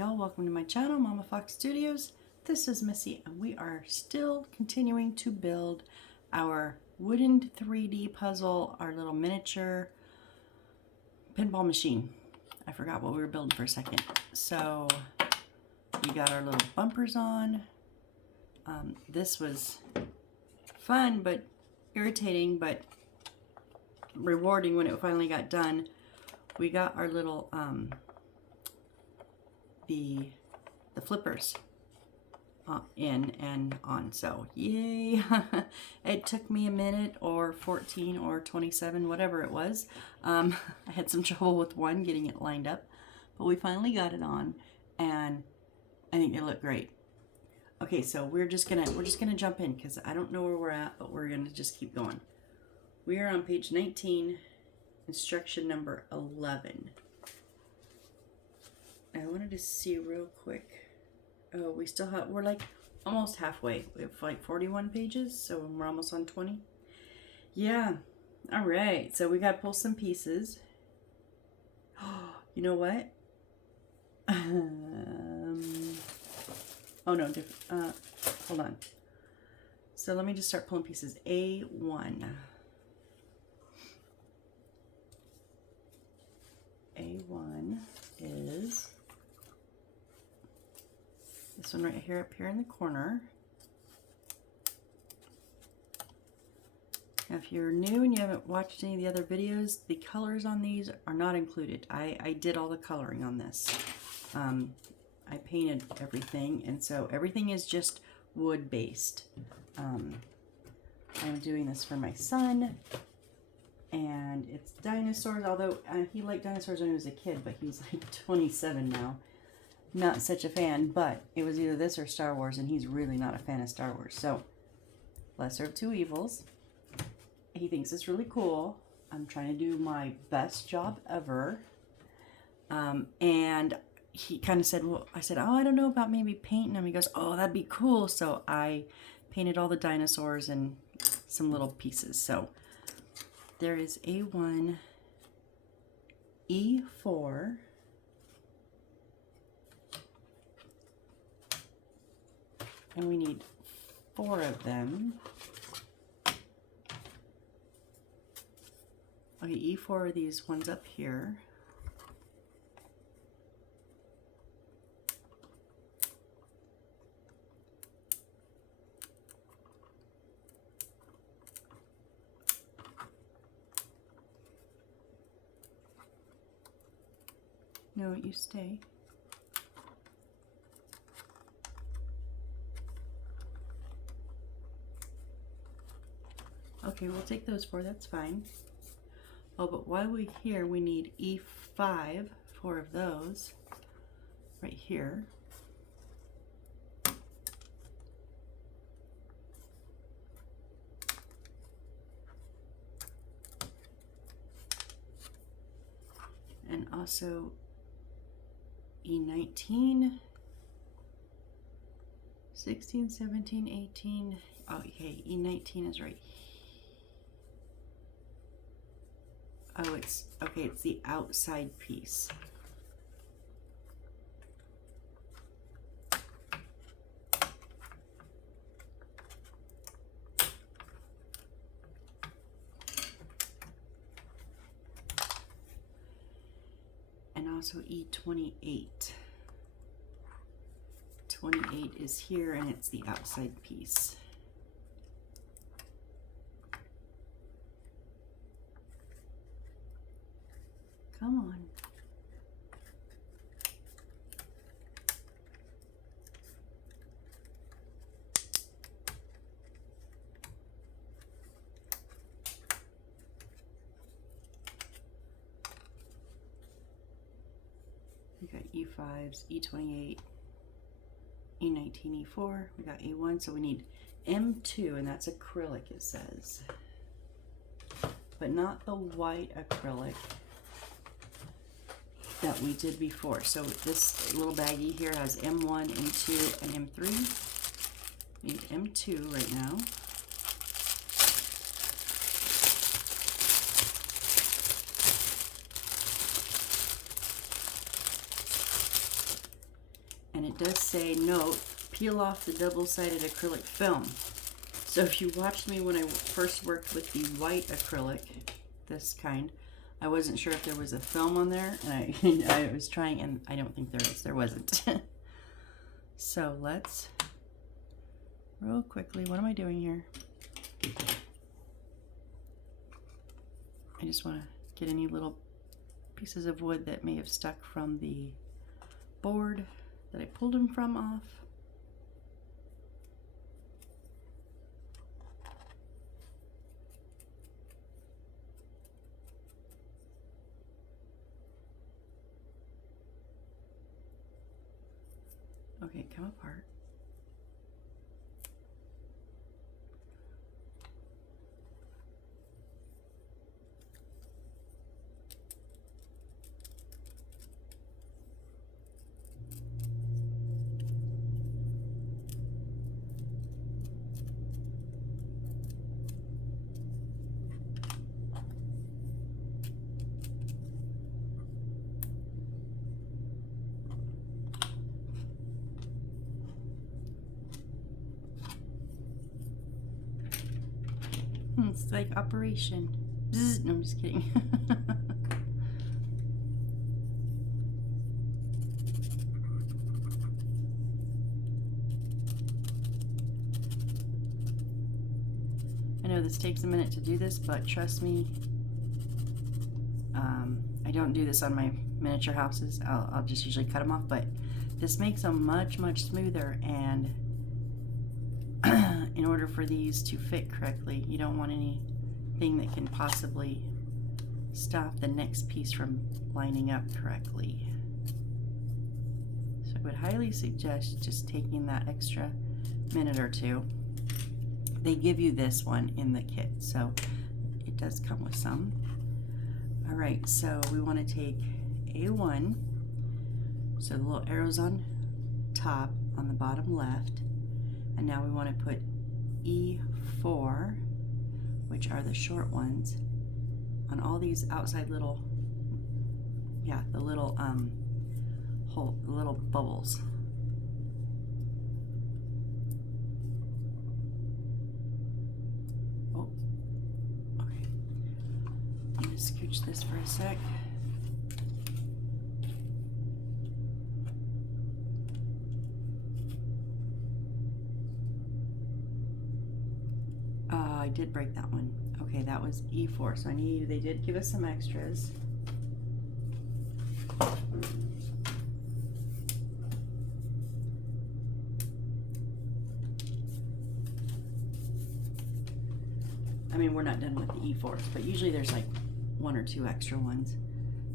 Y'all, welcome to my channel, Mama Fox Studios. This is Missy, and we are still continuing to build our wooden 3D puzzle, our little miniature pinball machine. I forgot what we were building for a second. So we got our little bumpers on. This was fun, but irritating, but rewarding when it finally got done. We got our little the flippers in and on, so yay. It took me a minute or 14 or 27, whatever it was. I had some trouble with one getting it lined up, but we finally got it on, and I think it looked great. Okay, so we're just gonna jump in because I don't know where we're at, but we're gonna just keep going. We are on page 19, instruction number 11. I wanted to see real quick. Oh, we're like almost halfway. We have like 41 pages, so we're almost on 20. Yeah, all right. So we got to pull some pieces. You know what? Oh no, hold on. So let me just start pulling pieces. A1. A1 is this one right here, up here in the corner. Now, if you're new and you haven't watched any of the other videos, the colors on these are not included. I did all the coloring on this. I painted everything, and so everything is just wood based. I'm doing this for my son, and it's dinosaurs, although he liked dinosaurs when he was a kid, but he's like 27 now. Not such a fan, but it was either this or Star Wars, and he's really not a fan of Star Wars. So, lesser of two evils. He thinks it's really cool. I'm trying to do my best job ever. And he kind of said, well, I said, oh, I don't know about maybe painting them. He goes, oh, that'd be cool. So I painted all the dinosaurs and some little pieces. So there is A1, E4, and we need 4 of them. Okay, E4 are these ones up here. No, you stay. Okay, we'll take those 4, that's fine. Oh, but while we're here, we need E5, 4 of those, right here. And also E19, 16, 17, 18. Oh, okay, E19 is right here. Oh, it's okay, it's the outside piece. And also E28. 28 is here, and it's the outside piece. Come on. We got E5s, E28, E19, E4. We got A1, so we need M2, and that's acrylic, it says. But not the white acrylic that we did before. So this little baggie here has M1, M2, and M3. We need M2 right now. And it does say, note, peel off the double-sided acrylic film. So if you watched me when I first worked with the white acrylic, this kind, I wasn't sure if there was a film on there, and I was trying, and I don't think there is. There wasn't. So let's, real quickly, what am I doing here? I just want to get any little pieces of wood that may have stuck from the board that I pulled them from off. Okay, come apart. It's like Operation. Bzz. No, I'm just kidding. I know this takes a minute to do this, but trust me, I don't do this on my miniature houses. I'll just usually cut them off, but this makes them much, much smoother. And in order for these to fit correctly, you don't want anything that can possibly stop the next piece from lining up correctly. So I would highly suggest just taking that extra minute or two. They give you this one in the kit, so it does come with some. All right, so we want to take A1, so the little arrows on top on the bottom left, and now we want to put E4, which are the short ones, on all these outside little, yeah, the little hole, the little bubbles. Oh, okay. I'm gonna scooch this for a sec. I did break that one. Okay, that was E4. So they did give us some extras. I mean, we're not done with the E4s, but usually there's like one or two extra ones.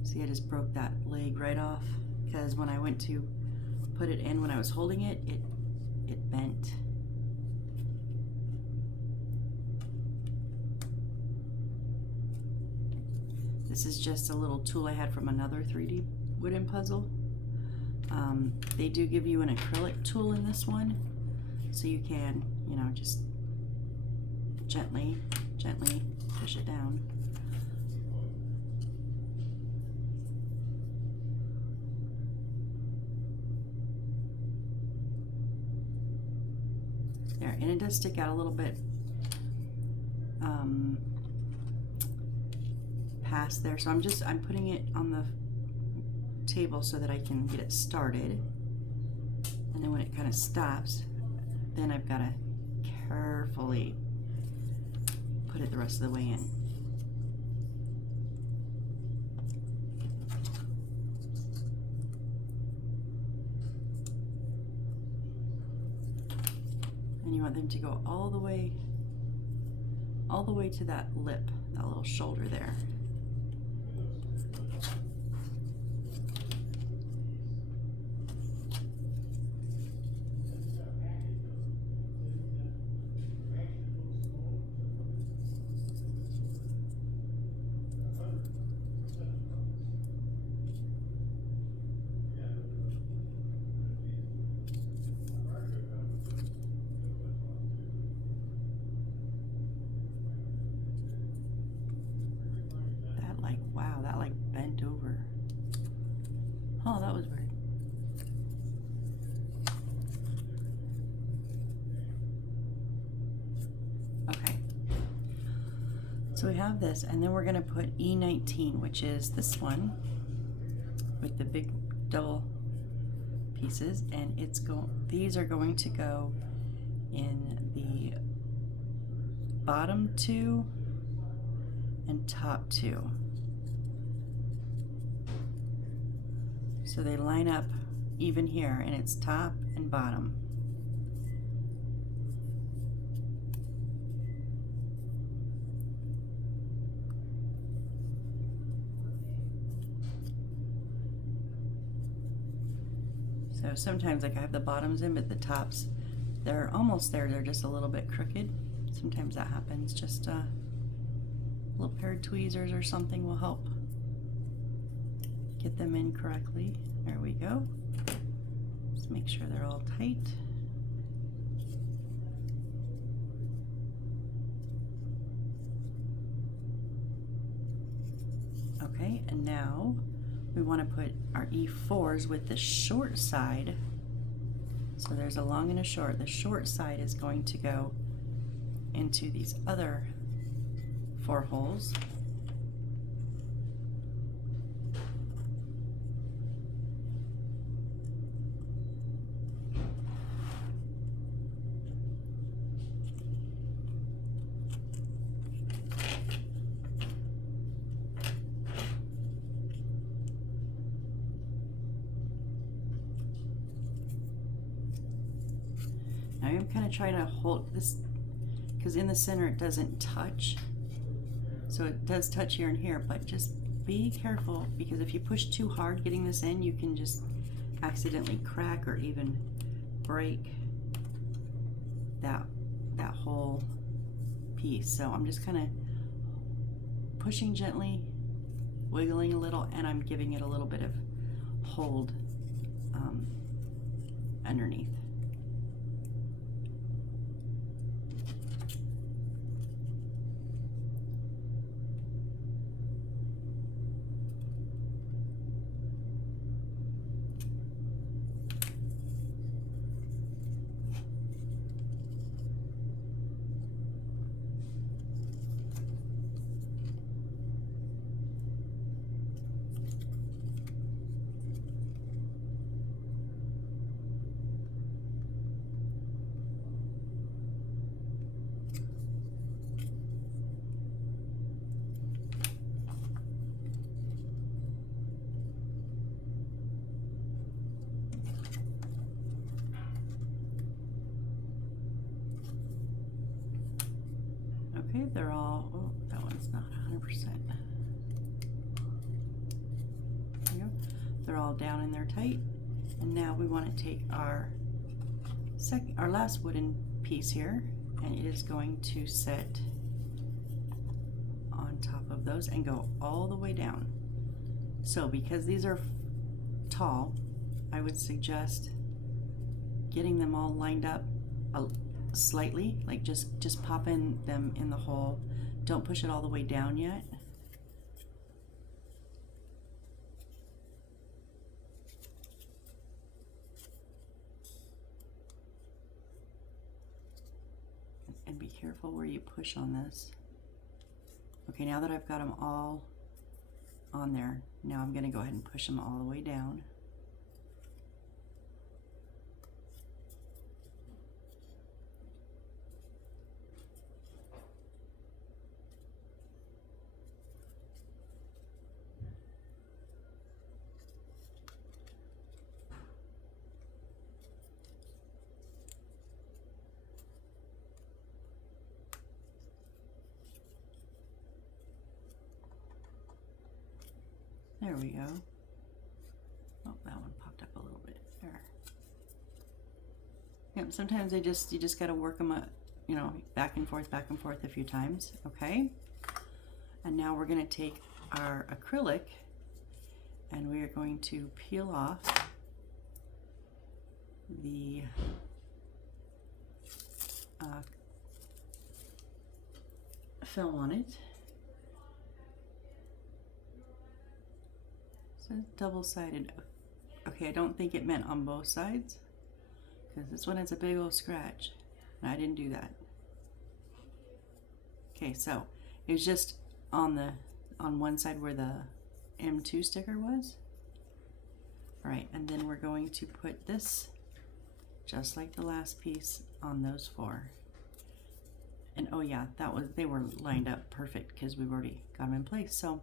See, I just broke that leg right off because when I went to put it in, when I was holding it, it bent. This is just a little tool I had from another 3D wooden puzzle. They do give you an acrylic tool in this one, so you can, you know, just gently push it down. There, and it does stick out a little bit past there, so I'm putting it on the table so that I can get it started, and then when it kind of stops, then I've got to carefully put it the rest of the way in. And you want them to go all the way to that lip, that little shoulder there. So we have this, and then we're going to put E19, which is this one with the big double pieces, and these are going to go in the bottom two and top two. So they line up even here, and it's top and bottom. So sometimes, like, I have the bottoms in, but the tops, they're almost there. They're just a little bit crooked. Sometimes that happens. Just a little pair of tweezers or something will help get them in correctly. There we go. Just make sure they're all tight. Okay, and now we want to put our E4s with the short side. So there's a long and a short. The short side is going to go into these other 4 holes. I am kind of trying to hold this because in the center it doesn't touch. So it does touch here and here, but just be careful, because if you push too hard getting this in, you can just accidentally crack or even break that whole piece. So I'm just kind of pushing gently, wiggling a little, and I'm giving it a little bit of hold underneath. Okay, they're all, oh, that one's not 100%. There you go. They're all down in there tight. And now we want to take our last wooden piece here, and it is going to set on top of those and go all the way down. So because these are tall, I would suggest getting them all lined up slightly, like just popping them in the hole. Don't push it all the way down yet. And be careful where you push on this. Okay, now that I've got them all on there, now I'm going to go ahead and push them all the way down. There we go. Oh, that one popped up a little bit there. Yep, sometimes you just got to work them up, you know, back and forth a few times. Okay. And now we're going to take our acrylic and we are going to peel off the film on it. So it's double-sided. Okay, I don't think it meant on both sides, because this one has a big old scratch and I didn't do that. Okay, so It was just on one side where the M2 sticker was. All right, and then we're going to put this, just like the last piece, on those 4. And oh yeah, they were lined up perfect because we've already got them in place. So,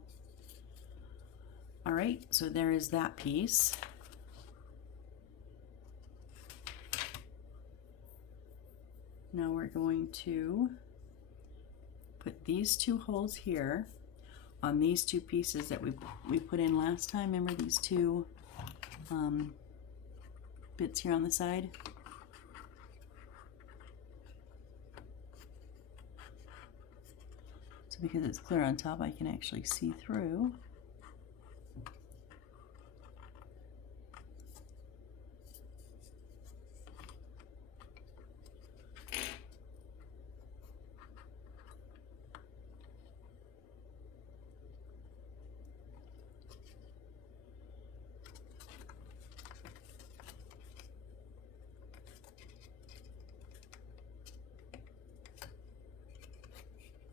all right, so there is that piece. Now we're going to put these 2 holes here on these 2 pieces that we put in last time. Remember these 2 bits here on the side? So because it's clear on top, I can actually see through.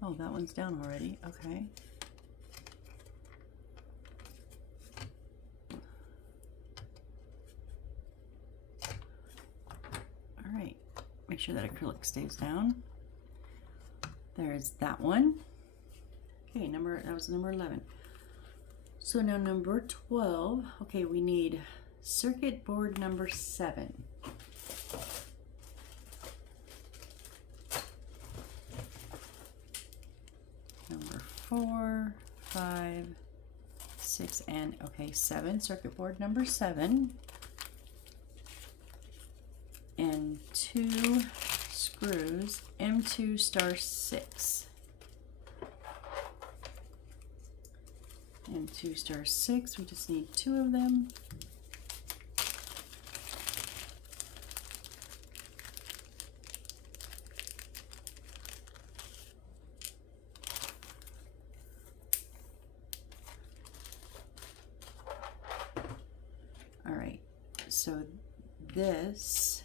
Oh, that one's down already. Okay. All right. Make sure that acrylic stays down. There's that one. Okay, that was number 11. So now number 12. Okay, we need circuit board number 7. Number 4, 5, 6, and okay, 7, circuit board number 7. And 2 screws, M2 star 6. M2 star 6, we just need 2 of them. All right, so this,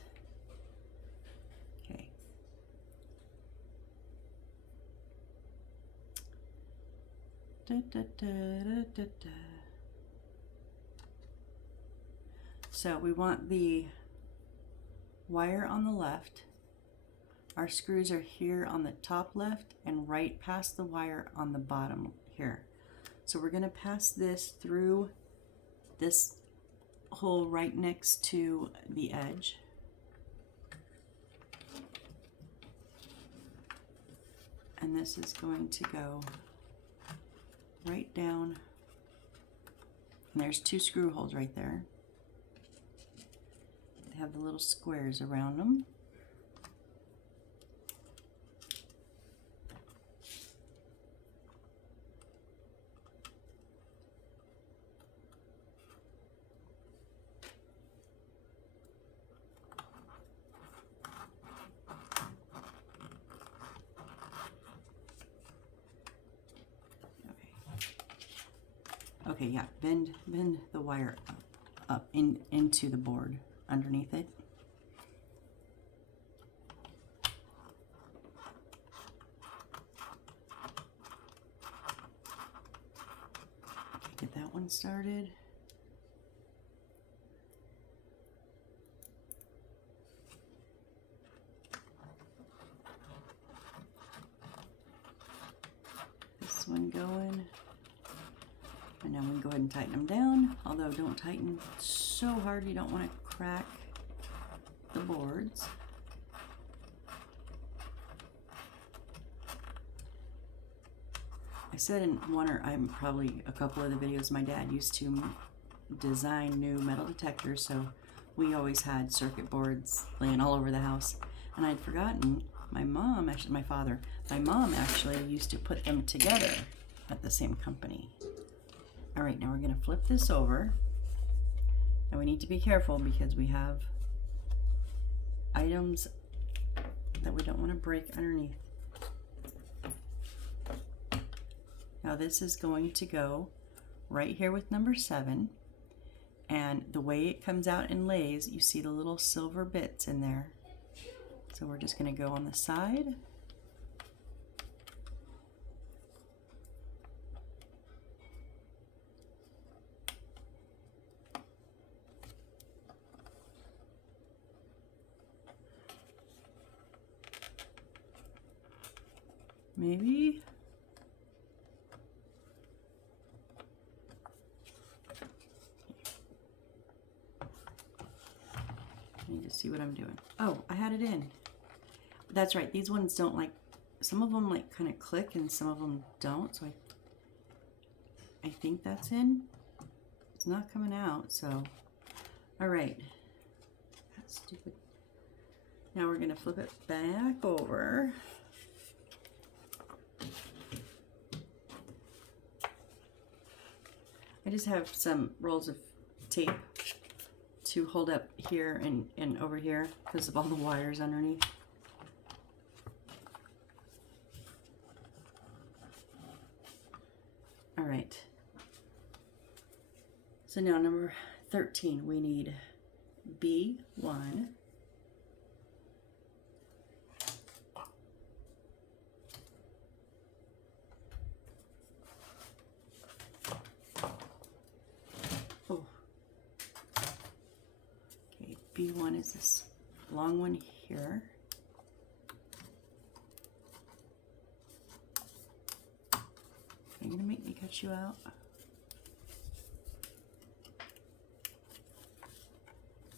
okay. So we want the wire on the left. Our screws are here on the top left and right past the wire on the bottom here. So we're going to pass this through this hole right next to the edge. And this is going to go right down. And there's 2 screw holes right there. They have the little squares around them. Okay, yeah, bend the wire up into the board underneath it. Okay, get that one started. This one going. And now we can go ahead and tighten them down, although don't tighten so hard you don't want to crack the boards. I said in one or probably a couple of the videos, my dad used to design new metal detectors, so we always had circuit boards laying all over the house. And I'd forgotten, my mom actually used to put them together at the same company. All right, now we're going to flip this over, and we need to be careful because we have items that we don't want to break underneath. Now this is going to go right here with number 7, and the way it comes out and lays, you see the little silver bits in there. So we're just going to go on the side. Maybe. I need to see what I'm doing. Oh, I had it in. That's right. These ones don't like, some of them like kind of click and some of them don't. So I think that's in. It's not coming out. So, all right. That's stupid. Now we're going to flip it back over. I just have some rolls of tape to hold up here and over here because of all the wires underneath. All right. So now number 13, we need B1. Oh. Okay, B1 is this long one here. Are you gonna make me cut you out?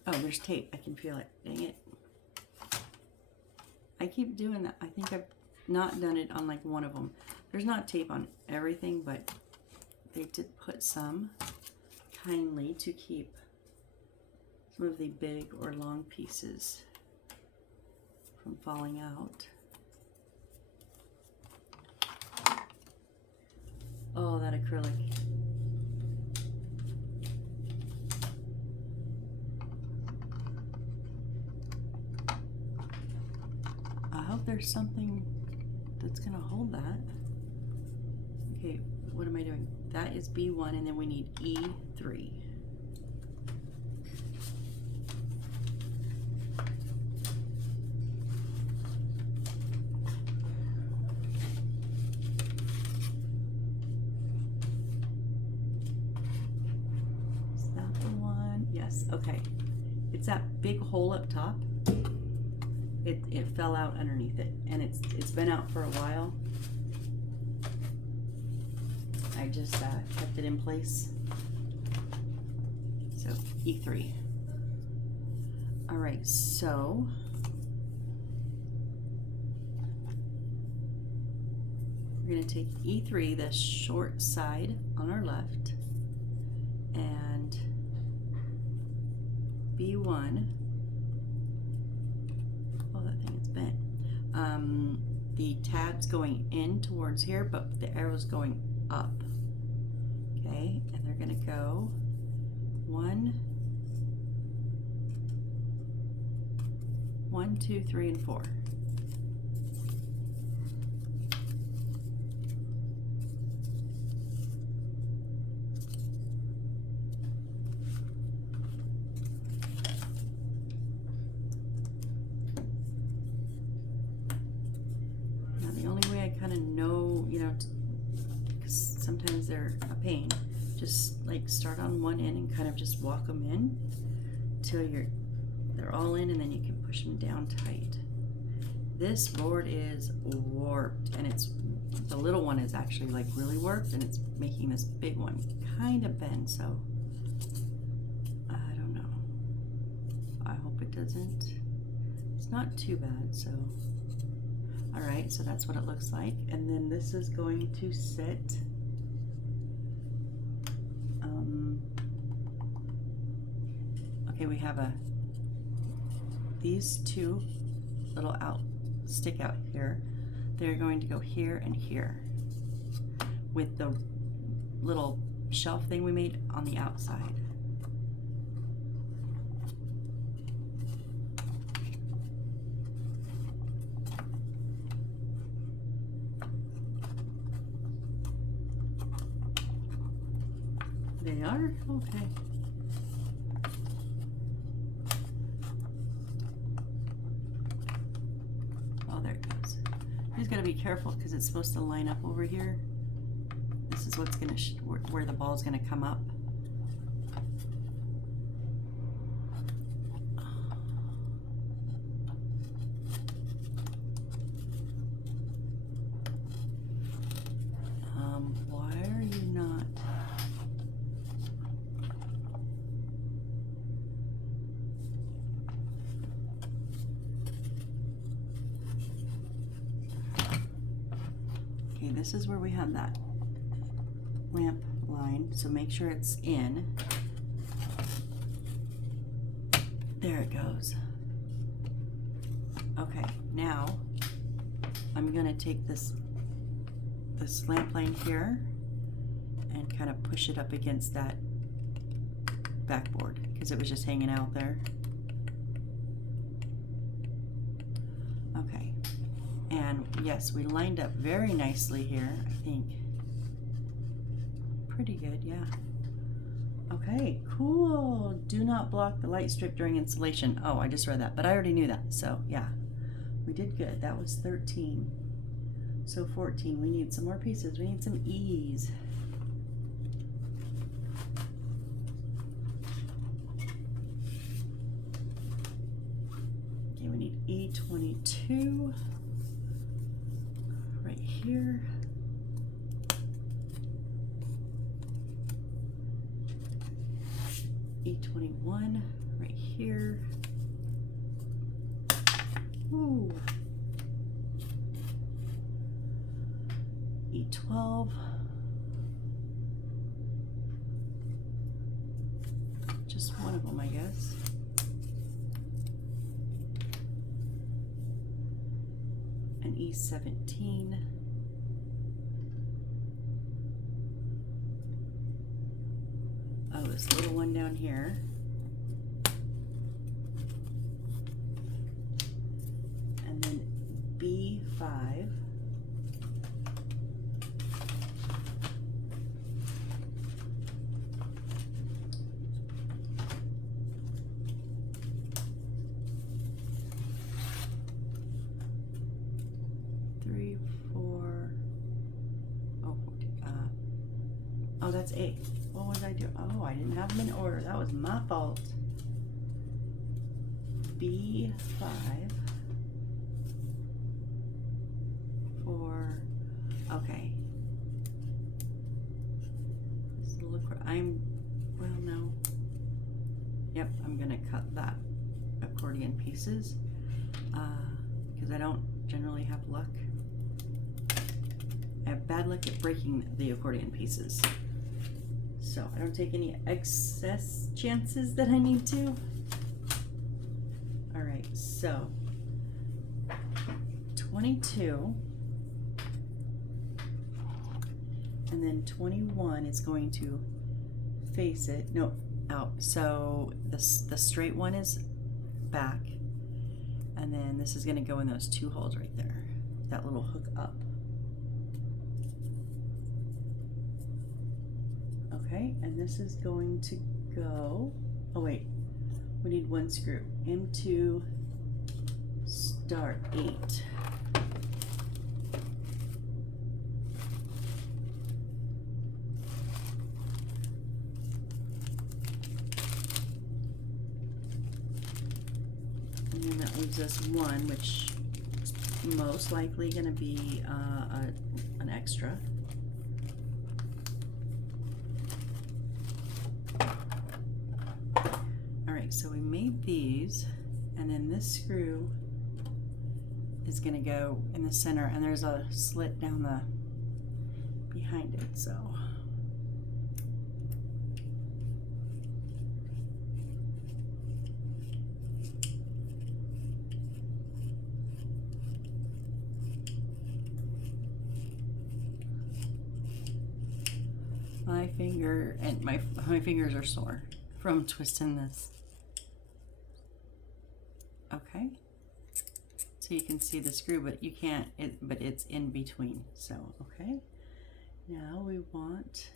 Oh, there's tape. I can feel it. Dang it. I keep doing that. I think I've not done it on like one of them. There's not tape on everything, but they did put some kindly to keep some of the big or long pieces from falling out. Oh, that acrylic. I hope there's something that's gonna hold that. Okay, what am I doing? That is B1, and then we need E3. Is that the one? Yes, okay. It's that big hole up top. It fell out underneath it, and it's been out for a while. I just kept it in place. So E3. All right, so we're going to take E3, the short side on our left, and B1. Oh, that thing is bent. The tab's going in towards here, but the arrow's going up. Okay, and they're going to go 1, 2, 3, and 4. Now the only way I kind of know, you know, because sometimes they're a pain, just like start on one end and kind of just walk them in till they're all in, and then you can push them down tight. This board is warped, and the little one is actually like really warped, and it's making this big one kind of bend, so I don't know. I hope it doesn't. It's not too bad, so. All right, so that's what it looks like. And then this is going to sit okay, we have these two little stick out here. They're going to go here and here with the little shelf thing we made on the outside. They are? Okay. Oh, there it goes. You just gotta be careful because it's supposed to line up over here. This is what's gonna, where the ball's gonna come up. this is where we have that lamp line, so make sure it's in. There it goes. Okay, now I'm gonna take this lamp line here and kind of push it up against that backboard because it was just hanging out there. Okay, and yes, we lined up very nicely here, I think. Pretty good, yeah. Okay, cool. Do not block the light strip during installation. Oh, I just read that, but I already knew that, so yeah. We did good. That was 13. So 14. We need some more pieces. We need some E's. Okay, we need E22 right here. E21 right here. Ooh. E12. Just one of them, I guess. An E17. Oh, this little one down here. And then B5. Oh, that's 8. What was I doing? Oh, I didn't have them in order. That was my fault. B5 for, okay. This look, well, no. Yep, I'm gonna cut that accordion pieces because I don't generally have luck. I have bad luck at breaking the accordion pieces. So I don't take any excess chances that I need to. All right, so 22, and then 21 is going to face it, no, out. So the straight one is back, and then this is gonna go in those 2 holes right there, that little hook up. Okay, and this is going to go, oh wait, we need 1 screw. M2 start 8. And then that leaves us 1, which is most likely going to be an extra. So we made these, and then this screw is going to go in the center, and there's a slit down the behind it. So my finger and my fingers are sore from twisting this. Okay, so you can see the screw, but you can't, but it's in between. So, okay, now we want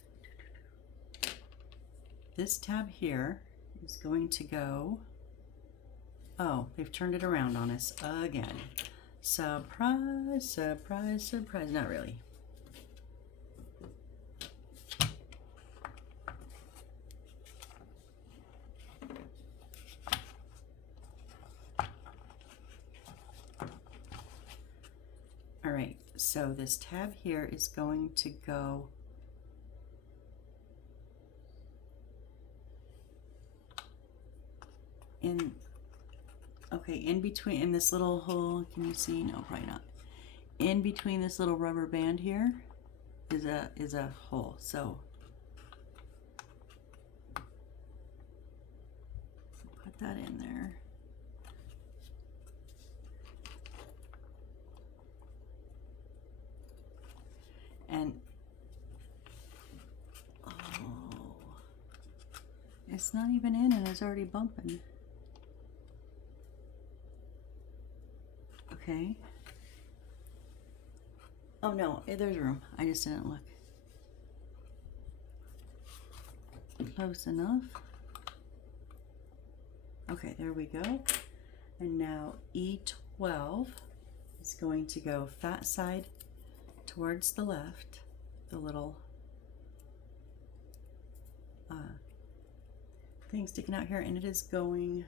this tab here is going to go, oh, they've turned it around on us again. Surprise, surprise, surprise, not really. All right, so this tab here is going to go in, okay, in between, in this little hole, can you see? No, probably not. In between this little rubber band here, is a hole. So put that in there. And oh, it's not even in and it's already bumping. Okay. Oh no, there's room. I just didn't look. Close enough. Okay, there we go. And now E12 is going to go fat side towards the left, the little thing sticking out here, and it is going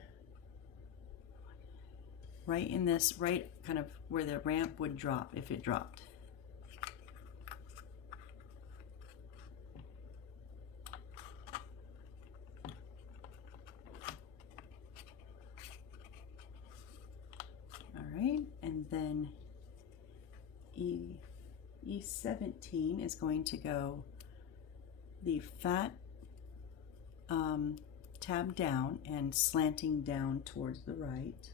right in this, right kind of where the ramp would drop if it dropped. All right, and then E17 is going to go the fat tab down and slanting down towards the right.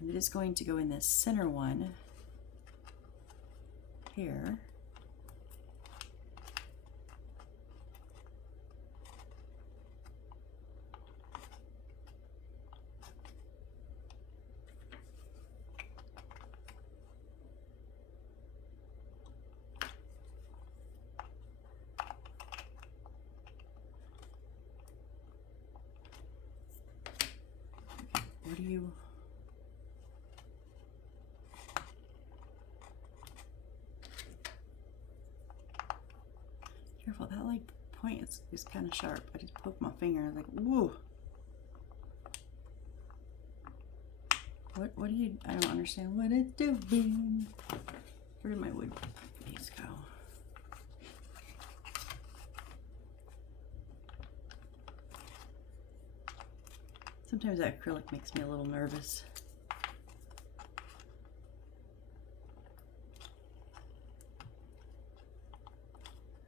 And it is going to go in this center one here. What do you... Careful, that like point is kind of sharp. I just poked my finger, like, whoa. What do you, I don't understand what it's doing. Where did my wood piece go? Sometimes that acrylic makes me a little nervous.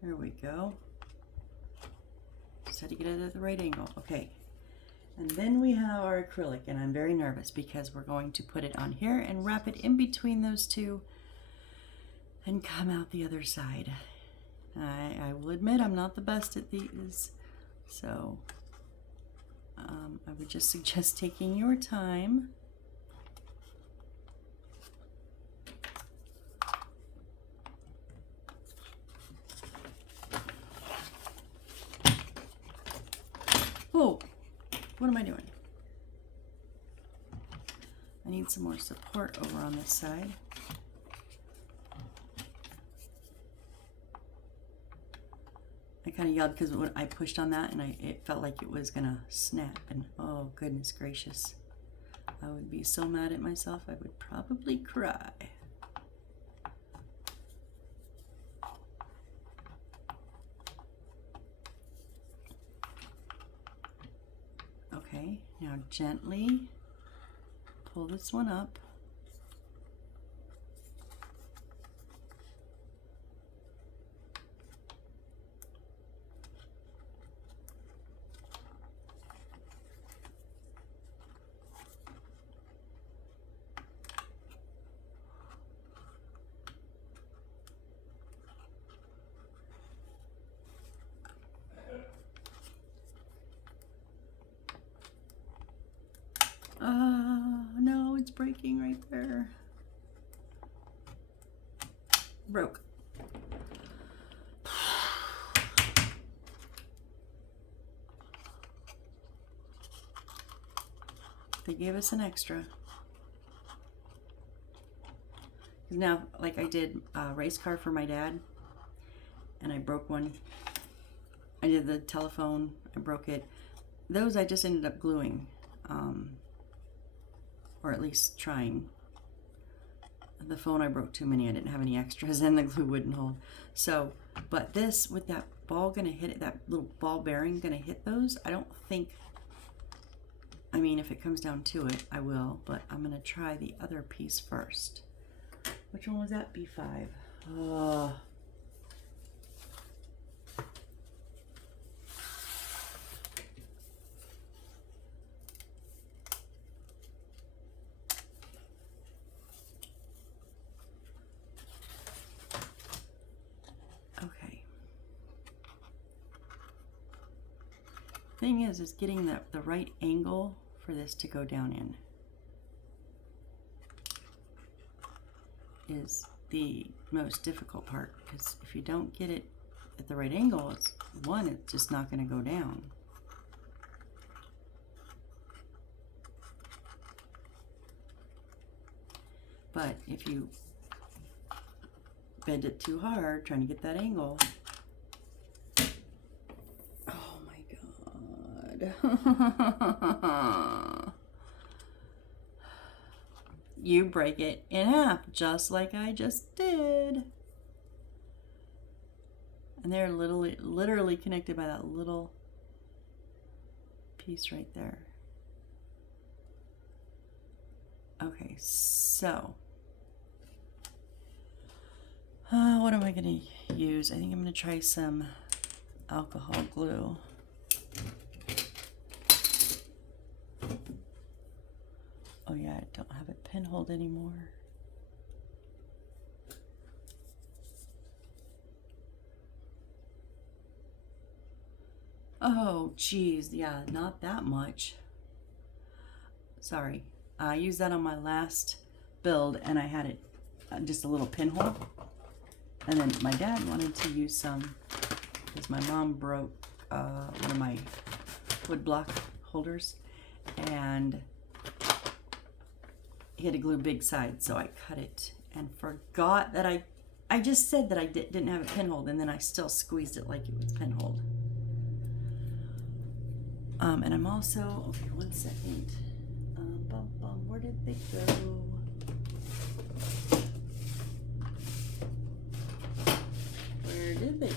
There we go. Just had to get it at the right angle. Okay. And then we have our acrylic, and I'm very nervous because we're going to put it on here and wrap it in between those two and come out the other side. I will admit I'm not the best at these, so I would just suggest taking your time. Oh, what am I doing? I need some more support over on this side. I kind of yelled because when I pushed on that and it felt like it was gonna snap, and oh goodness gracious, I would be so mad at myself I would probably cry. Okay, now gently pull this one up. No, it's breaking right there. Broke. They gave us an extra. Now, like I did a race car for my dad, and I broke one. I did the telephone, I broke it. Those I just ended up gluing. Or at least trying. The phone I broke too many, I didn't have any extras and the glue wouldn't hold. So, but this, with that ball gonna hit it, that little ball bearing gonna hit those, I don't think, I mean, if it comes down to it, I will, but I'm gonna try the other piece first. Which one was that? B5. Oh, Thing is getting the right angle for this to go down in is the most difficult part, because if you don't get it at the right angle, it's just not going to go down. But if you bend it too hard trying to get that angle, oh my God. You break it in half, just like I just did. And they're literally connected by that little piece right there. Okay, so what am I going to use? I think I'm going to try some alcohol glue. Oh yeah, I don't have it pinholed anymore. Oh geez, yeah, not that much. Sorry, I used that on my last build and I had it just a little pinhole. And then my dad wanted to use some because my mom broke one of my wood block holders and he had to glue big sides, so I cut it and forgot that I just said that I didn't have it pinholed, and then I still squeezed it like it was pinholed. And I'm also, okay, one second. Where did they go? Where did they go?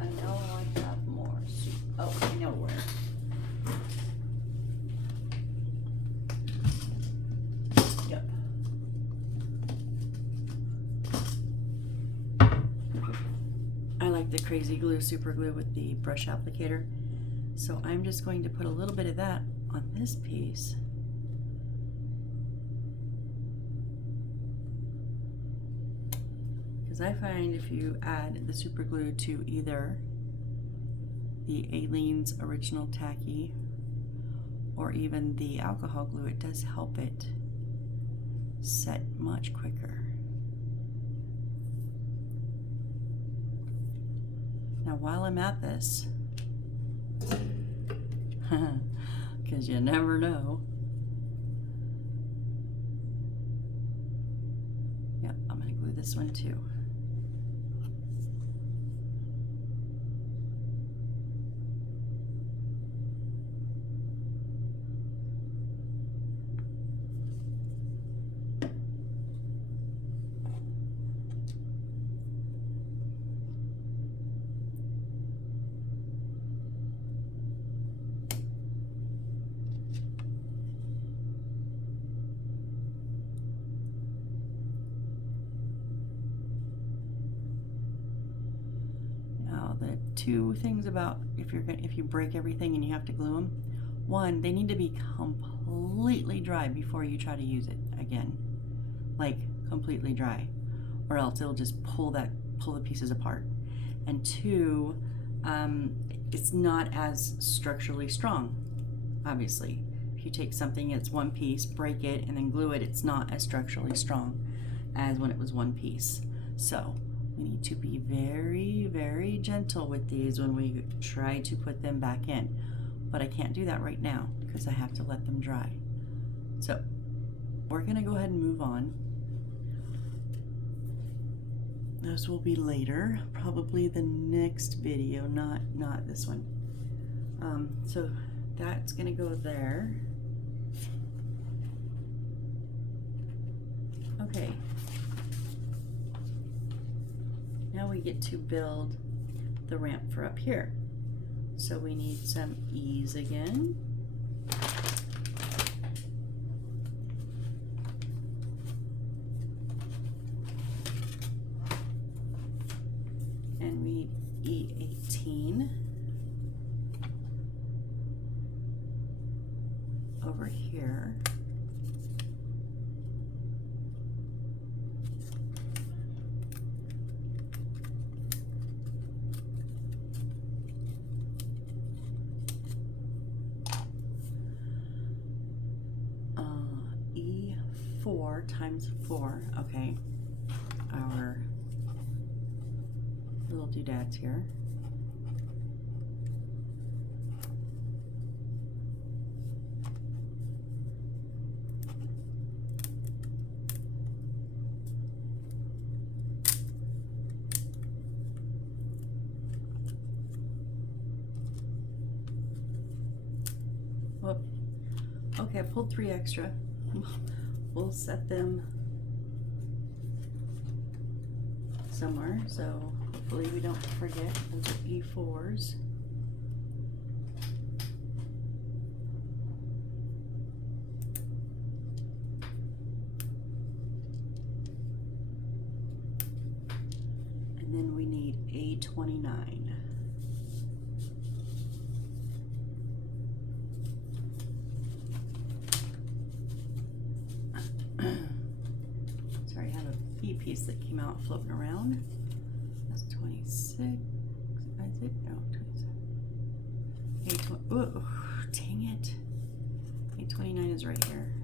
I know I have more. Oh, I know where. Yep. I like the crazy glue, super glue with the brush applicator. So I'm just going to put a little bit of that on this piece. Because I find if you add the super glue to either the Aleene's Original Tacky or even the alcohol glue, it does help it set much quicker. Now while I'm at this, because you never know, yep, I'm going to glue this one too. The two things about if you break everything and you have to glue them, one, they need to be completely dry before you try to use it again, like completely dry, or else it'll just pull the pieces apart. And two, it's not as structurally strong. Obviously, if you take something that's one piece, break it, and then glue it, it's not as structurally strong as when it was one piece. So we need to be very, very gentle with these when we try to put them back in. But I can't do that right now because I have to let them dry. So we're gonna go ahead and move on. Those will be later, probably the next video, not this one. So that's gonna go there. Okay. Now we get to build the ramp for up here. So we need some E's again. And we need E18 over here. 4 times 4. Okay, our little doodads here. Whoop. Okay, I pulled 3 extra. We'll set them somewhere, so hopefully we don't forget. Those are E4s. And then we need A29. Sorry, I have a B piece that came out floating around. That's 26. Is it? No, 27. Oh, dang it. A29 is right here.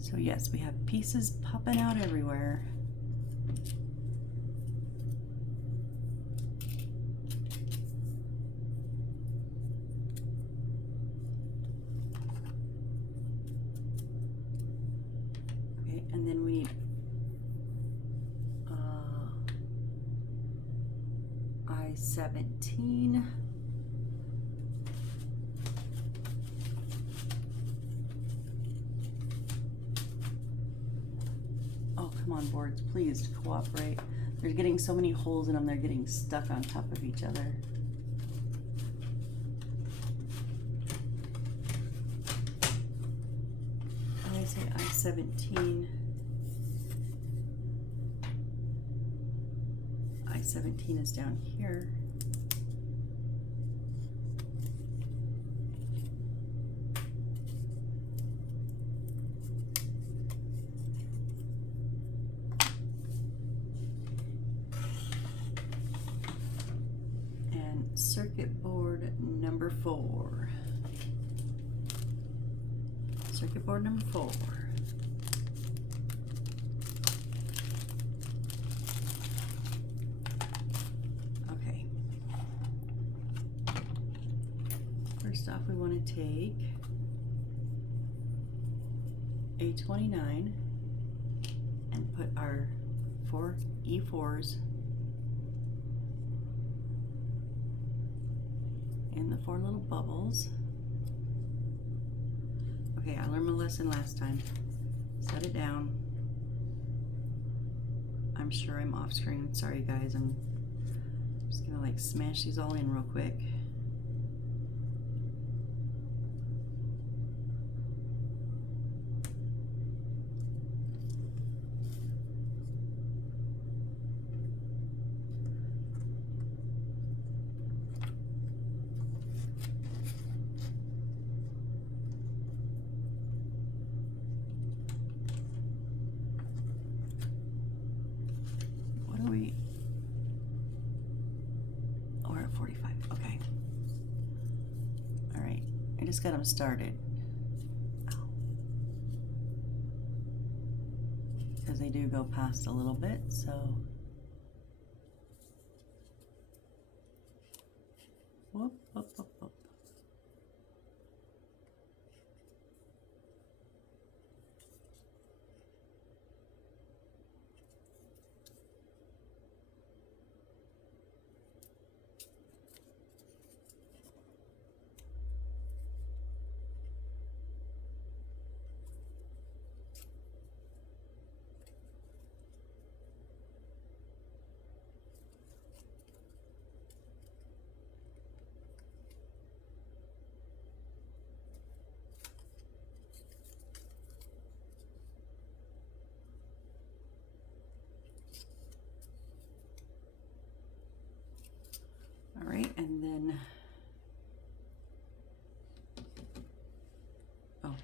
So yes, we have pieces popping out everywhere. Okay, and then we need I-17. Come on, boards, please cooperate. They're getting so many holes in them, they're getting stuck on top of each other. I say I-17. I-17 is down here. Circuit board number 4. Circuit board number 4. Okay. First off, we want to take A29 and put our 4 E4s in the 4 little bubbles. Okay, I learned my lesson last time. Set it down. I'm sure I'm off screen. Sorry guys, I'm just gonna like smash these all in real quick. We're at 45. Okay. All right. I just got them started. Because they do go past a little bit, so. Whoop, whoop, whoop, whoop.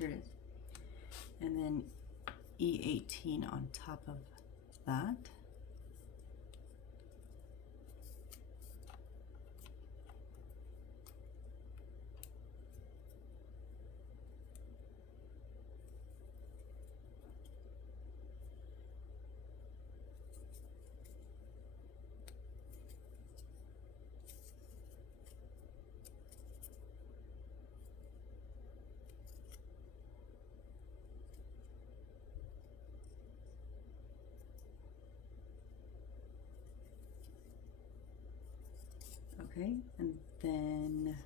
here it is. And then E18 on top of that. Okay, and then,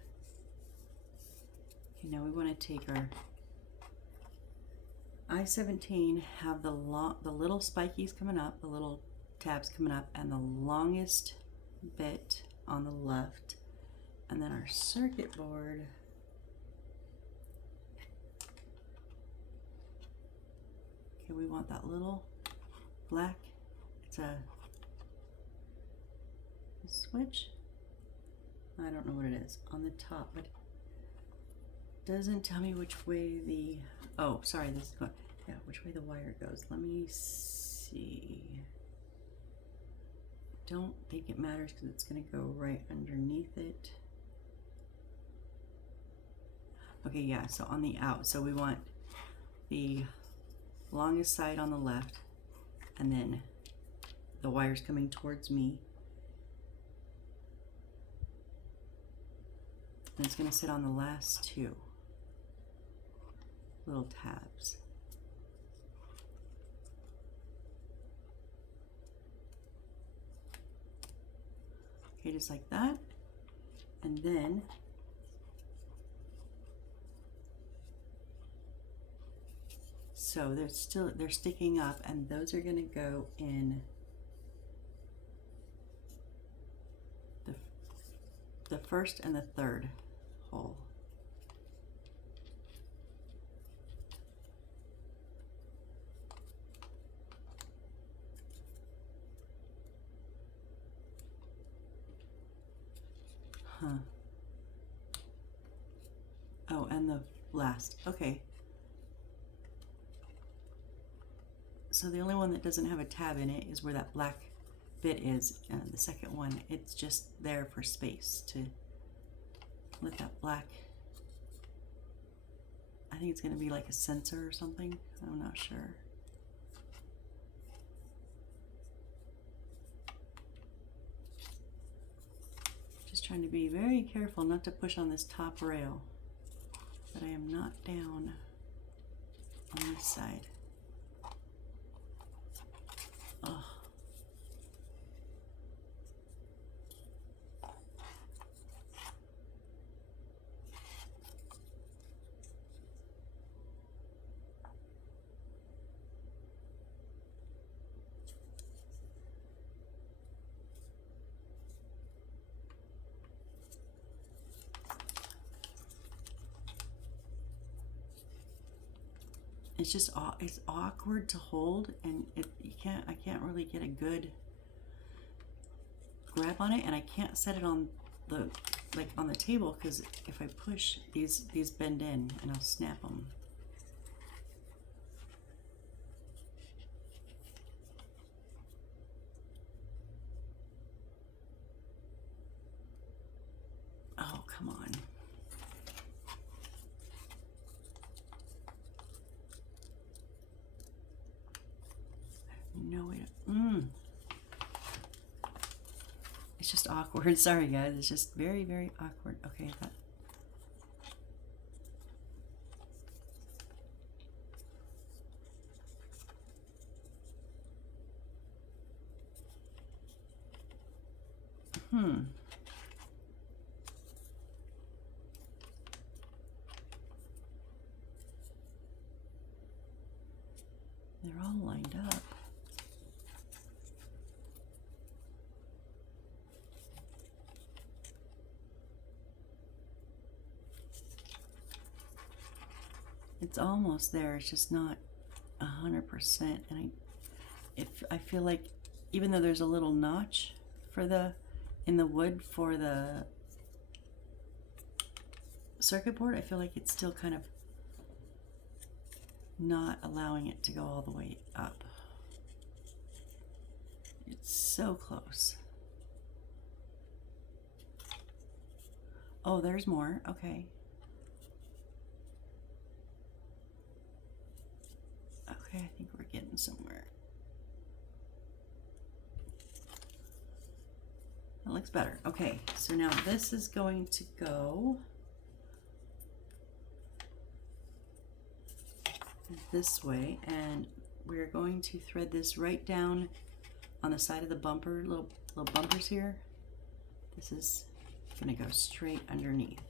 okay, now we want to take our I-17, have the little spikies coming up, the little tabs coming up, and the longest bit on the left, and then our circuit board okay, we want that little black, it's a switch, I don't know what it is, on the top, but it doesn't tell me which way the, oh, sorry, this is going, yeah, which way the wire goes. Let me see. Don't think it matters because it's going to go right underneath it. Okay, yeah, so on the out, so we want the longest side on the left, and then the wires coming towards me. And it's going to sit on the last two little tabs. Okay, just like that. And then so they're sticking up, and those are going to go in the first and the third hole. Huh. Oh, and the last. Okay. So the only one that doesn't have a tab in it is where that black bit is. The second one, it's just there for space to let that black, I think it's going to be like a sensor or something. I'm not sure. Just trying to be very careful not to push on this top rail, but I am not down on this side. Oh. It's just, it's awkward to hold, and I can't really get a good grab on it, and I can't set it on the, like on the table, because if I push, these bend in and I'll snap them. Oh, come on. No way to, It's just awkward. Sorry guys, it's just very, very awkward. Okay, that. They're all lined up. It's almost there. It's just not 100%. And I feel like, even though there's a little notch for in the wood for the circuit board, I feel like it's still kind of not allowing it to go all the way up. It's so close. Oh, there's more. Okay. Okay, I think we're getting somewhere. That looks better. Okay, so now this is going to go this way, and we're going to thread this right down on the side of the bumper, little bumpers here. This is going to go straight underneath.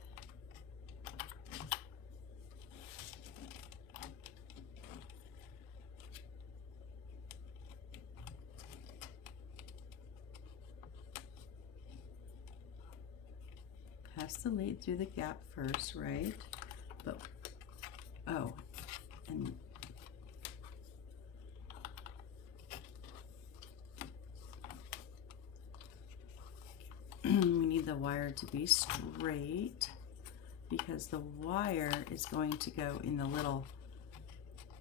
Pass the lead through the gap first, right? But, oh, and we need the wire to be straight because the wire is going to go in the little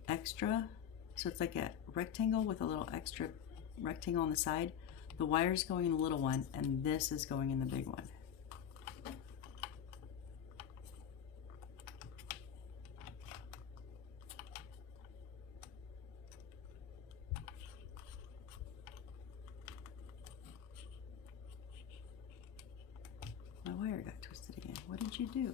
extra. So it's like a rectangle with a little extra rectangle on the side. The wire's going in the little one, and this is going in the big one. My wire got twisted again. What did you do?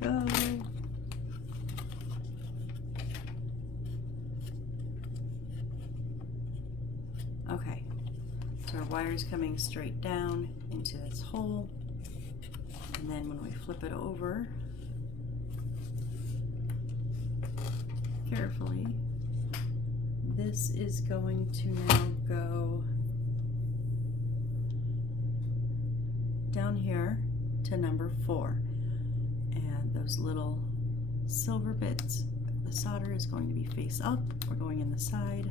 Go. Okay, so our wire is coming straight down into this hole, and then when we flip it over carefully, this is going to now go down here to number 4. And those little silver bits, the solder is going to be face up. We're going in the side.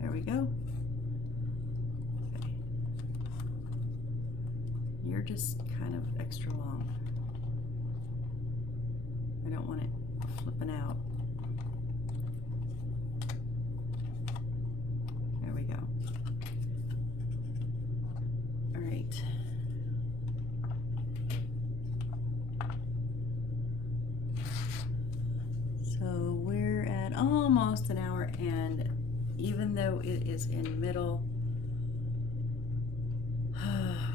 There we go. Okay. You're just kind of extra long. I don't want it flipping out. There we go. All right. So we're at almost an hour, and even though it is in middle,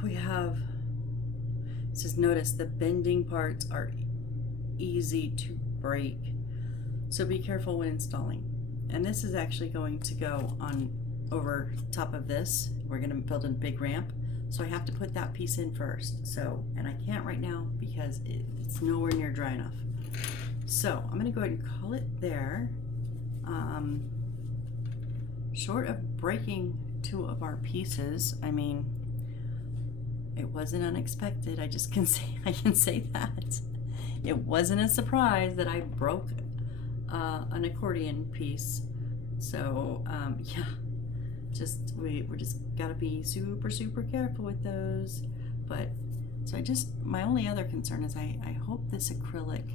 we have, it says notice the bending parts are easy to break, so be careful when installing. And this is actually going to go on over top of this. We're going to build a big ramp, so I have to put that piece in first. So, and I can't right now because it's nowhere near dry enough. So I'm going to go ahead and call it there. Short of breaking 2 of our pieces, I mean, it wasn't unexpected. I just can say, I can say that. It wasn't a surprise that I broke an accordion piece. So yeah, we're just gotta be super careful with those. But so my only other concern is I hope this acrylic,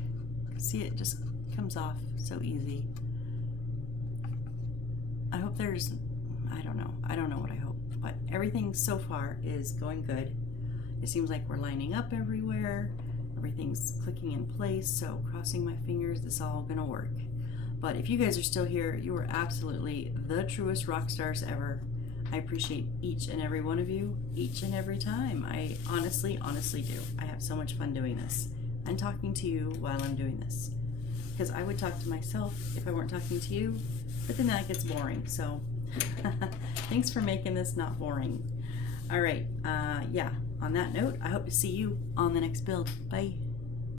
see, it just comes off so easy. I hope there's, I don't know what I hope, but everything so far is going good. It seems like we're lining up everywhere. Everything's clicking in place, so crossing my fingers, this is all gonna work. But if you guys are still here, you are absolutely the truest rock stars ever. I appreciate each and every one of you, each and every time. I honestly do. I have so much fun doing this. I'm talking to you while I'm doing this. Because I would talk to myself if I weren't talking to you, but then that gets boring. So thanks for making this not boring. All right, yeah, on that note, I hope to see you on the next build. Bye.